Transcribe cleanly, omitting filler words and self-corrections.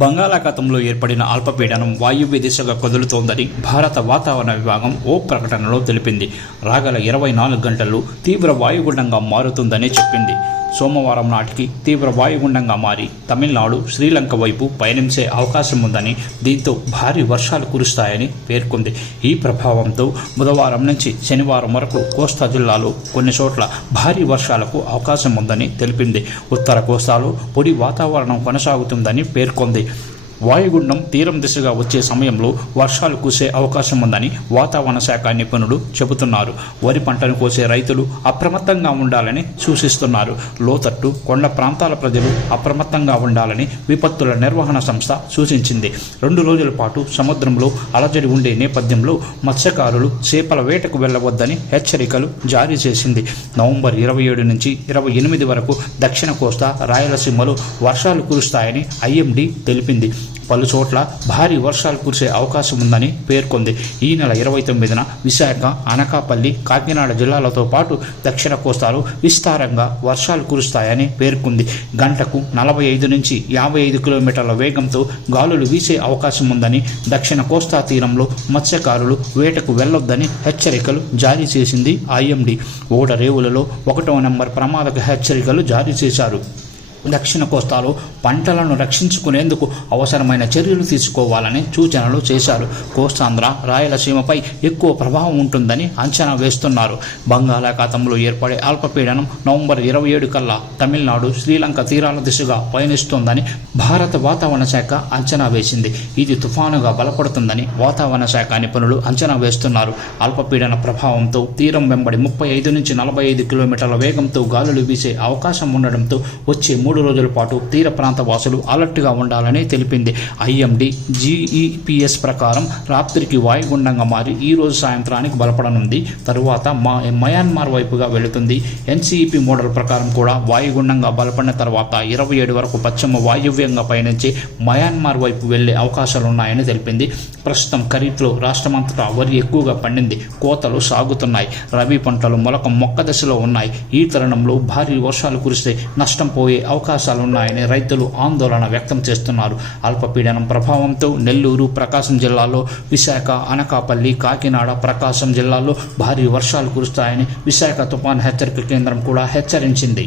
బంగాళాఖాతంలో ఏర్పడిన అల్పపీడనం వాయువ్య దిశగా కదులుతోందని భారత వాతావరణ విభాగం ఓ ప్రకటనలో తెలిపింది. రాగల 24 గంటల్లో తీవ్ర వాయుగుండంగా మారుతుందని చెప్పింది. సోమవారం నాటికి తీవ్ర వాయుగుండంగా మారి తమిళనాడు, శ్రీలంక వైపు పయనించే అవకాశం ఉందని, దీంతో భారీ వర్షాలు కురుస్తాయని పేర్కొంది. ఈ ప్రభావంతో బుధవారం నుంచి శనివారం వరకు కోస్తా జిల్లాలో కొన్ని చోట్ల భారీ వర్షాలకు అవకాశం ఉందని తెలిపింది. ఉత్తర కోస్తాలో పొడి వాతావరణం కొనసాగుతుందని పేర్కొంది. వాయుగుండం తీరం దిశగా వచ్చే సమయంలో వర్షాలు కురిసే అవకాశం ఉందని వాతావరణ శాఖ నిపుణులు చెబుతున్నారు. వరి పంటను కోసే రైతులు అప్రమత్తంగా ఉండాలని సూచిస్తున్నారు. లోతట్టు కొండ ప్రాంతాల ప్రజలు అప్రమత్తంగా ఉండాలని విపత్తుల నిర్వహణ సంస్థ సూచించింది. 2 రోజుల పాటు సముద్రంలో అలజడి ఉండే నేపథ్యంలో మత్స్యకారులు చేపల వేటకు వెళ్లవద్దని హెచ్చరికలు జారీ చేసింది. నవంబర్ 27 నుంచి 28 వరకు దక్షిణ కోస్తా, రాయలసీమలో వర్షాలు కురుస్తాయని ఐఎండీ తెలిపింది. పలు చోట్ల భారీ వర్షాలు కురిసే అవకాశం ఉందని పేర్కొంది. ఈ నెల 29న విశాఖ, అనకాపల్లి, కాకినాడ జిల్లాలతో పాటు దక్షిణ కోస్తాలో విస్తారంగా వర్షాలు కురుస్తాయని పేర్కొంది. గంటకు 45 నుంచి 55 కిలోమీటర్ల వేగంతో గాలులు వీసే అవకాశం ఉందని, దక్షిణ కోస్తా తీరంలో మత్స్యకారులు వేటకు వెళ్లొద్దని హెచ్చరికలు జారీ చేసింది ఐఎండీ. ఓడరేవులలో 1వ నెంబర్ ప్రమాదక హెచ్చరికలు జారీ చేశారు. దక్షిణ కోస్తాలో పంటలను రక్షించుకునేందుకు అవసరమైన చర్యలు తీసుకోవాలని సూచనలు చేశారు. కోస్తాంధ్ర, రాయలసీమపై ఎక్కువ ప్రభావం ఉంటుందని అంచనా వేస్తున్నారు. బంగాళాఖాతంలో ఏర్పడే అల్పపీడనం నవంబర్ 27 కల్లా తమిళనాడు, శ్రీలంక తీరాల దిశగా పయనిస్తోందని భారత వాతావరణ శాఖ అంచనా వేసింది. ఇది తుఫానుగా బలపడుతుందని వాతావరణ శాఖ నిపుణులు అంచనా వేస్తున్నారు. అల్పపీడన ప్రభావంతో తీరం వెంబడి 35 నుంచి 45 కిలోమీటర్ల వేగంతో గాలులు వీసే అవకాశం ఉండడంతో వచ్చే 3 రోజుల పాటు తీర ప్రాంత వాసులు అలర్ట్గా ఉండాలని తెలిపింది. ఐఎండీ జీఈపీఎస్ ప్రకారం రాత్రికి వాయుగుండంగా మారి ఈ రోజు సాయంత్రానికి బలపడనుంది. తరువాత మయన్మార్ వైపుగా వెళుతుంది. ఎన్సీఈపీ మోడల్ ప్రకారం కూడా వాయుగుండంగా బలపడిన తర్వాత 27 వరకు పశ్చిమ వాయువ్యంగా పయనించి మయన్మార్ వైపు వెళ్లే అవకాశాలున్నాయని తెలిపింది. ప్రస్తుతం ఖరీఫ్లో రాష్ట్రమంతటా వరి ఎక్కువగా పండింది. కోతలు సాగుతున్నాయి. రబీ పంటలు మొక్క దశలో ఉన్నాయి. ఈ తరుణంలో భారీ వర్షాలు కురిస్తే నష్టం పోయే అవకాశాలున్నాయని రైతులు ఆందోళన వ్యక్తం చేస్తున్నారు. అల్పపీడనం ప్రభావంతో నెల్లూరు, ప్రకాశం జిల్లాలో, విశాఖ, అనకాపల్లి, కాకినాడ, ప్రకాశం జిల్లాల్లో భారీ వర్షాలు కురుస్తాయని విశాఖ తుఫాన్ హెచ్చరిక కేంద్రం కూడా హెచ్చరించింది.